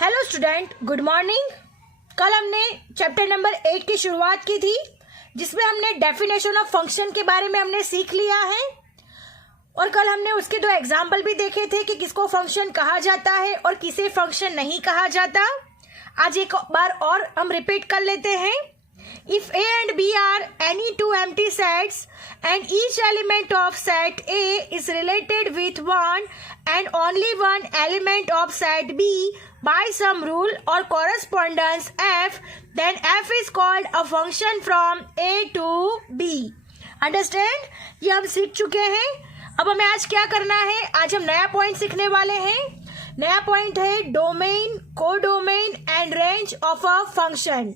Hello student, good morning. कल हमने chapter number 8 की शुरुआत की थी, जिसमें हमने डेफिनेशन ऑफ फंक्शन के बारे में हमने सीख लिया है और कल हमने उसके दो एग्जाम्पल भी देखे थे कि किसको फंक्शन कहा जाता है और किसे फंक्शन नहीं कहा जाता। आज एक बार और हम रिपीट कर लेते हैं। If A and B are any two empty sets and each element of set A is related with one and only one element of set B by some rule or correspondence F, then F is called a function from A to B. Understand? ये हम सीख चुके हैं। अब हमें आज क्या करना है? आज हम नया पॉइंट सीखने वाले हैं। नया पॉइंट है domain, codomain and range of a function.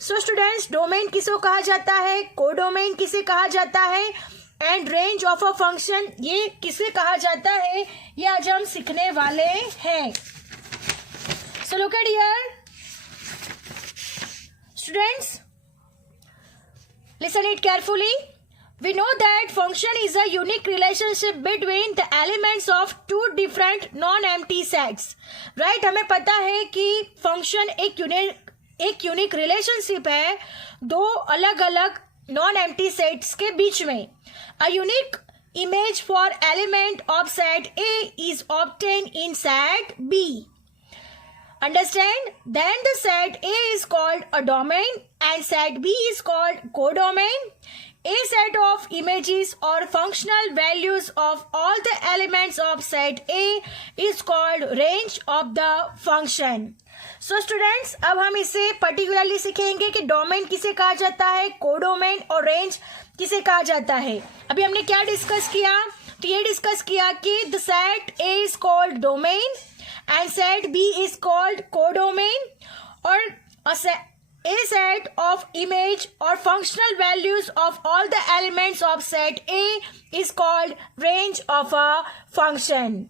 So students, domain किसको कहा जाता है, कोडोमेन किसे कहा जाता है and range of a function ये किसे कहा जाता है, ये आज हम सीखने वाले हैं। सो look at here students, listen it carefully. We know that function is a unique relationship between the elements of two different non-empty sets. Right? हमें पता है कि function एक यूनिक रिलेशनशिप है दो अलग अलग नॉन एम्प्टी सेट्स के बीच में। A unique image for element of set A is obtained in set B. Understand? Then the set A is called a domain and set B is called codomain. A set of images or functional values of all the elements of set A is called range of the function. So students, अब हम इसे particularly सीखेंगे कि domain किसे कहा जाता है, codomain और रेंज किसे कहा जाता है। अभी हमने क्या डिस्कस किया? तो ये डिस्कस किया कि the set A is called domain and set B is called codomain और a set of image or functional values of all the elements of set A is called range of a function.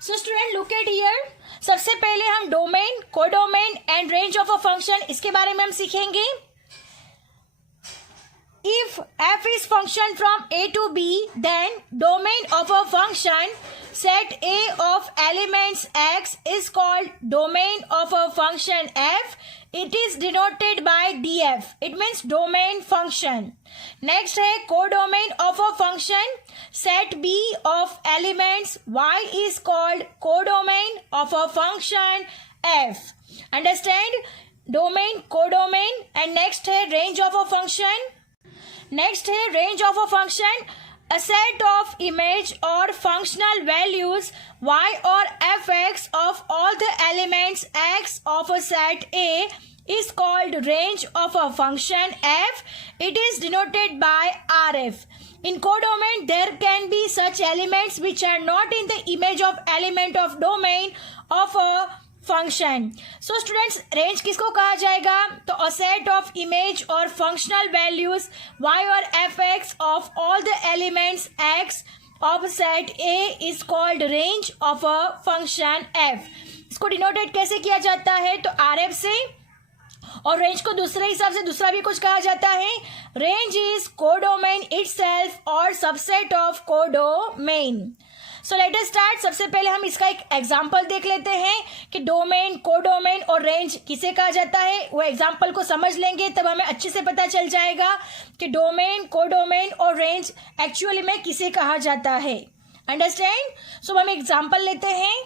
So student, look at here. सबसे पहले हम domain, codomain and range of a function इसके बारे में हम सीखेंगे। If f is function from A to B, then domain of a function set A of elements x is called domain of a function f. It is denoted by df. It means domain function. Next है codomain of a function set B of elements y is called codomain of a function f. Understand? Domain, codomain and next है range of a function. Next है range of a function, a set of image और functional values y और fx of all the elements x of a set A is called range of a function f. It is denoted by rf. In codomain there can be such elements which are not in the image of element of domain of a function. So students, range किसको कहा जाएगा? तो अ set of image और functional values y और fx of all the elements x of set A is called range of a function f। इसको denoted कैसे किया जाता है? तो rf से, और रेंज को दूसरे हिसाब से दूसरा भी कुछ कहा जाता है। रेंज इज कोडोमेन इटसेल्फ और subset of codomain. So let us start. सबसे पहले हम इसका एक एग्जाम्पल देख लेते हैं कि डोमेन, कोडोमेन और रेंज किसे कहा जाता है। वो एग्जाम्पल को समझ लेंगे तब हमें अच्छे से पता चल जाएगा कि डोमेन, कोडोमेन और रेंज एक्चुअली में किसे कहा जाता है। अंडरस्टैंड? सो हम एग्जाम्पल लेते हैं।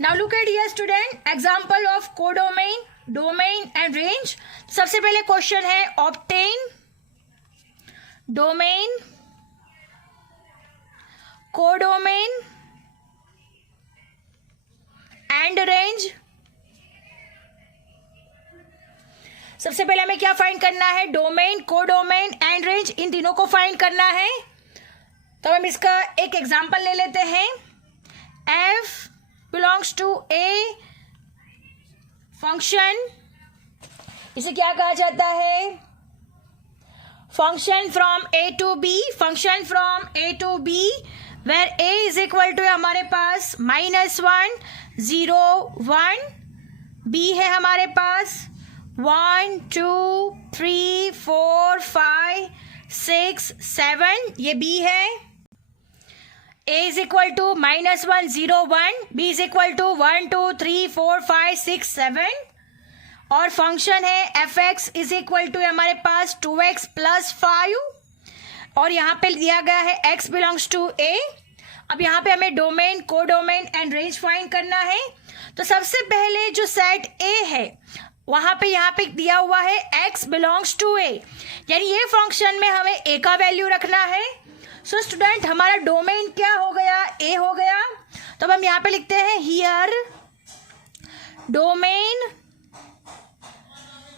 Now look at here student, example of codomain, domain and range. सबसे पहले क्वेश्चन है obtain domain, codomain and range. सबसे पहले हमें क्या फाइंड करना है? डोमेन, कोडोमेन एंड रेंज, इन तीनों को फाइंड करना है। तो हम इसका एक एग्जांपल ले लेते हैं। f belongs to a function, इसे क्या कहा जाता है? Function from a to b, function from a to b where a is equal to हमारे पास -1 0 1, b है हमारे पास 1 2 3 4 5 6 7, ये b है। A is equal to -1 0 1, B is equal to 1 2 3 4 5 6 7 और फंक्शन है fx इज इक्वल टू हमारे पास 2x + 5 और यहाँ पे दिया गया है x बिलोंग्स टू a। अब यहाँ पे हमें domain, codomain and range find करना है। तो सबसे पहले जो सेट a है वहाँ पे यहाँ पे दिया हुआ है x बिलोंग्स टू a, यानी ये फंक्शन में हमें a का वैल्यू रखना है। सो स्टूडेंट हमारा डोमेन क्या हो गया, a हो गया। तो अब हम यहाँ पे लिखते हैं here domain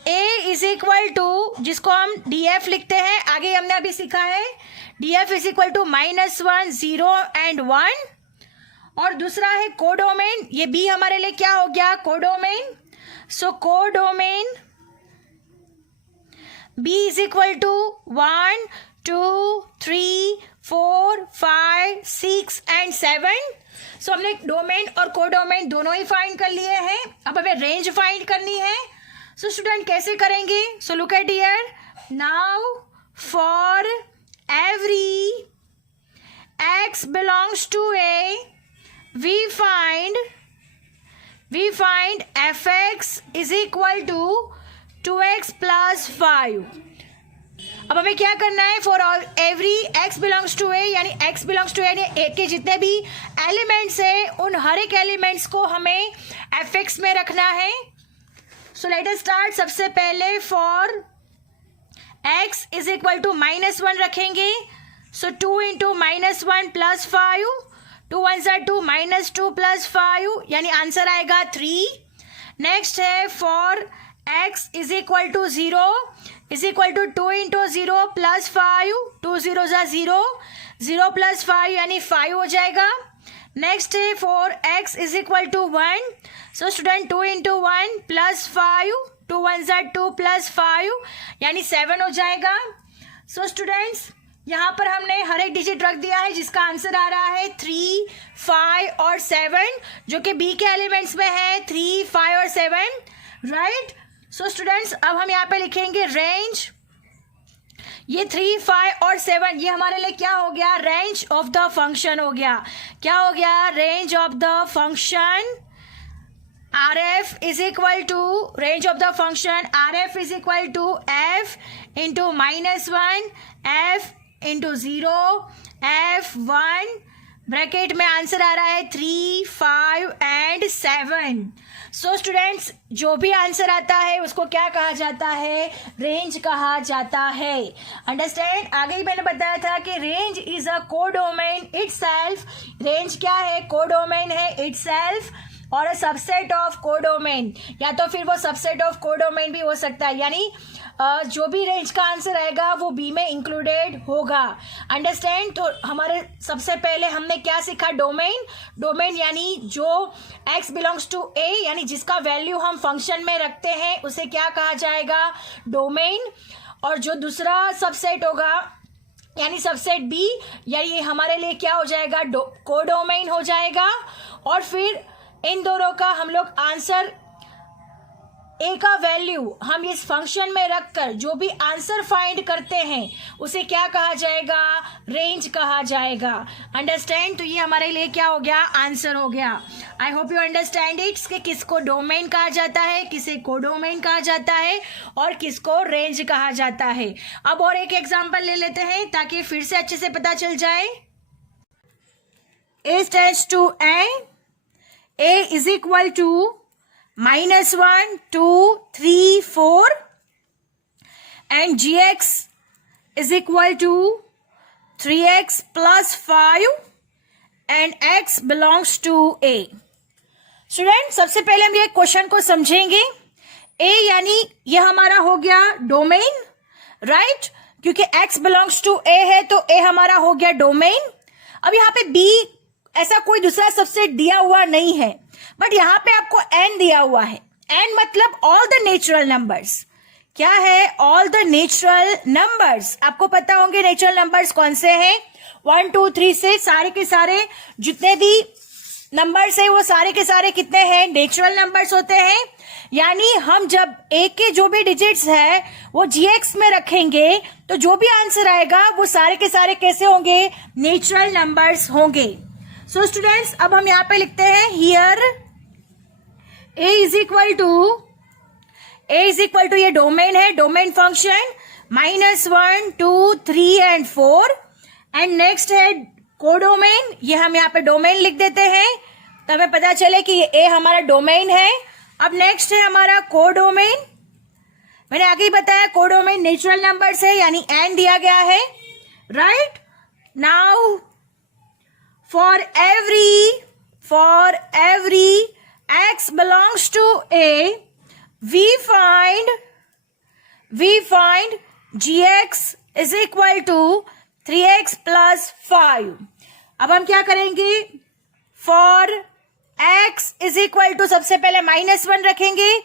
a is equal to, जिसको हम df लिखते हैं, आगे हमने अभी सीखा है df is equal to -1 0 and 1। और दूसरा है कोडोमेन, ये b हमारे लिए क्या हो गया, codomain. So codomain b is equal to 1 2 3 4 5 6 and 7। So हमने डोमेन और कोडोमेन दोनों ही फाइंड कर लिए हैं। अब हमें रेंज फाइंड करनी है। सो स्टूडेंट कैसे करेंगे, so look at here now for every x belongs to a we find fx is equal to 2x + 5। अब हमें क्या करना है, for every x belongs to a, यानी x बिलोंग्स टू यानी a के जितने भी एलिमेंट्स है उन हर एक एलिमेंट्स को हमें fx में रखना है। So let us start. सबसे पहले for x is equal to -1 रखेंगे। सो 2 × -1 + 5, 2 1 2 -2 + 5 यानी आंसर आएगा 3। नेक्स्ट है for x is equal to 0 is equal to 2 × 0 + 5, 2 0 0, 0 + 5 यानी 5 हो जाएगा। नेक्स्ट है for x is equal to 1। So student 2 × 1 + 5, 2 1 2 + 5 यानी 7 हो जाएगा। सो स्टूडेंट्स यहाँ पर हमने हर एक डिजिट रख दिया है जिसका आंसर आ रहा है 3 5 और 7, जो कि b के एलिमेंट्स में है 3 5 और 7, राइट। सो स्टूडेंट्स अब हम यहाँ पे लिखेंगे रेंज, ये 3 5 और 7 ये हमारे लिए क्या हो गया, रेंज ऑफ द फंक्शन हो गया। क्या हो गया, range of the function rf is equal to, range of the function rf is equal to f into -1 f into 0 f1 bracket में आंसर आ रहा है 3 5 एंड 7। सो स्टूडेंट्स जो भी आंसर आता है उसको क्या कहा जाता है, रेंज कहा जाता है। अंडरस्टैंड, आगे ही मैंने बताया था कि range is a codomain itself. Range क्या है, कोडोमेन है इटसेल्फ और अ सबसेट ऑफ कोडोमेन, या तो फिर वो सबसेट ऑफ कोडोमेन भी हो सकता है, यानी जो भी रेंज का आंसर आएगा वो बी में इंक्लूडेड होगा। अंडरस्टैंड। तो हमारे सबसे पहले हमने क्या सीखा, डोमेन। डोमेन यानी जो x बिलोंग्स टू a, यानी जिसका वैल्यू हम फंक्शन में रखते हैं उसे क्या कहा जाएगा, डोमेन। और जो दूसरा सबसेट होगा यानी सबसेट b, यानी ये हमारे लिए क्या हो जाएगा, कोडोमेन हो जाएगा। और फिर इन दोनों का हम लोग आंसर a का वैल्यू हम इस फंक्शन में रखकर जो भी आंसर फाइंड करते हैं उसे क्या कहा जाएगा, रेंज कहा जाएगा। अंडरस्टैंड। तो ये हमारे लिए क्या हो गया, आंसर हो गया। आई होप यू अंडरस्टैंड इट्स कि किसको डोमेन कहा जाता है, किसे कोडोमेन कहा जाता है और किसको रेंज कहा जाता है। अब और एक एग्जाम्पल ले लेते हैं ताकि फिर से अच्छे से पता चल जाए। a tends to a is equal to -1 2 3 4 and gx is equal to 3x + 5 and x belongs to a। Student सबसे पहले हम ये क्वेश्चन को समझेंगे। a यानी ये हमारा हो गया डोमेन, राइट, क्योंकि x belongs to a है तो a हमारा हो गया डोमेन। अब यहाँ पे b ऐसा कोई दूसरा सबसेट दिया हुआ नहीं है, बट यहाँ पे आपको n दिया हुआ है। n मतलब ऑल द नेचुरल नंबर्स। क्या है, ऑल द नेचुरल नंबर्स। आपको पता होंगे नेचुरल नंबर्स कौन से हैं, 1 2 3 से सारे के सारे जितने भी नंबर्स है वो सारे के सारे कितने हैं, नेचुरल नंबर्स होते हैं। यानी हम जब a के जो भी डिजिट्स है वो gx में रखेंगे तो जो भी आंसर आएगा वो सारे के सारे कैसे होंगे, नेचुरल नंबर्स होंगे। सो स्टूडेंट्स अब हम यहाँ पे लिखते हैं here a is equal to ये डोमेन है, domain function -1 2 3 and 4 and next है कोडोमेन, ये हम यहाँ पे डोमेन लिख देते हैं तो हमें पता चले कि ये ए हमारा डोमेन है। अब नेक्स्ट है हमारा कोडोमेन, मैंने आगे ही बताया कोडोमेन नेचुरल नंबर्स है यानी एन दिया गया है, right. Now for every x belongs to a we find gx is equal to 3x plus 5। अब हम क्या करेंगे, for x is equal to सबसे पहले -1 रखेंगे,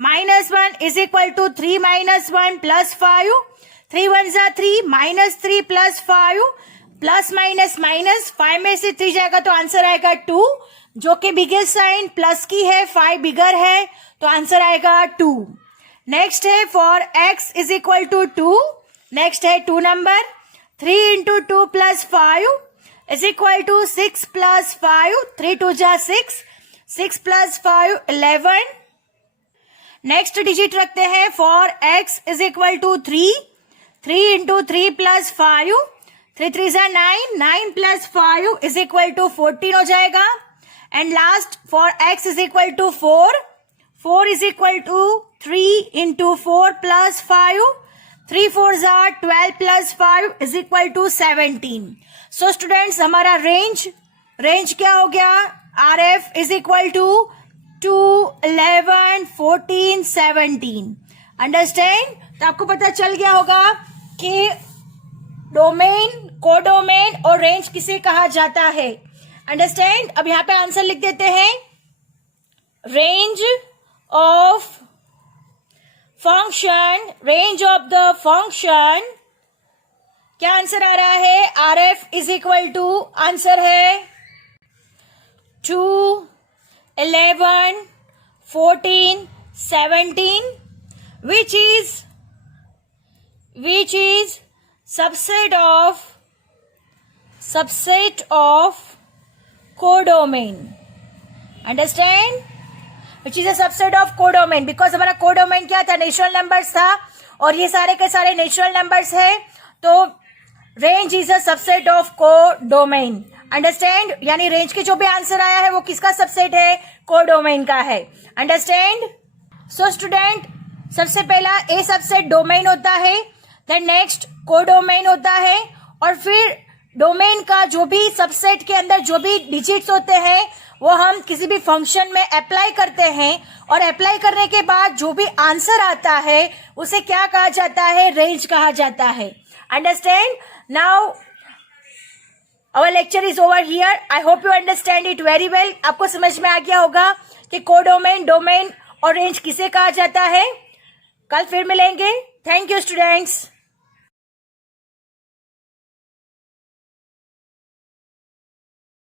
-1 इज इक्वल टू 3 - 1 प्लस 5, 3 1 जा 3 -3 प्लस 5 प्लस माइनस माइनस 5 में से 3 जाएगा तो आंसर आएगा 2, जो कि बिगेस्ट साइन प्लस की है, 5 बिगर है तो आंसर आएगा 2। नेक्स्ट है for x is equal to 2, next है 2 number, 3 into 2 plus 5 is equal to 6 plus 5, 3 2 जा 6, 6 प्लस 5 11। नेक्स्ट डिजिट रखते हैं for x is equal to 3, 3 into 3 plus 5, 3 3 जा 9, 9 प्लस 5 इज इक्वल टू 14 हो जाएगा। And last for x is equal to 4, 4 is equal to 3 into 4 plus 5, 3 4 जा 12 plus 5 is equal to 17। So students हमारा range क्या हो गया, RF is equal to 2 11 14 17। Understand, तो आपको पता चल गया होगा कि डोमेन, कोडोमेन और रेंज किसे कहा जाता है। अंडरस्टैंड, अब यहां पे आंसर लिख देते हैं, रेंज ऑफ द फंक्शन क्या आंसर आ रहा है, RF is equal to answer है 2 11 14 17 which is subset of codomain। Understand? Which is a subset of codomain because हमारा codomain क्या था, नेचुरल नंबर्स था और ये सारे के सारे नेचुरल नंबर्स है, तो range is a subset of codomain. Understand, यानी रेंज के जो भी आंसर आया है वो किसका सबसेट है, कोडोमेन का है। अंडरस्टैंड। सो स्टूडेंट सबसे पहला ए सबसेट डोमेन होता है, देन नेक्स्ट कोडोमेन होता है और फिर डोमेन का जो भी सबसेट के अंदर जो भी डिजिट्स होते हैं वो हम किसी भी फंक्शन में अप्लाई करते हैं और अप्लाई करने के बाद जो भी आंसर आता है उसे क्या कहा जाता है, रेंज कहा जाता है। Understand. Now our lecture is over here. I hope you understand it very well. आपको समझ में आ गया होगा कि कोडोमेन, डोमेन और रेंज किसे कहा जाता है। कल फिर मिलेंगे। Thank you students.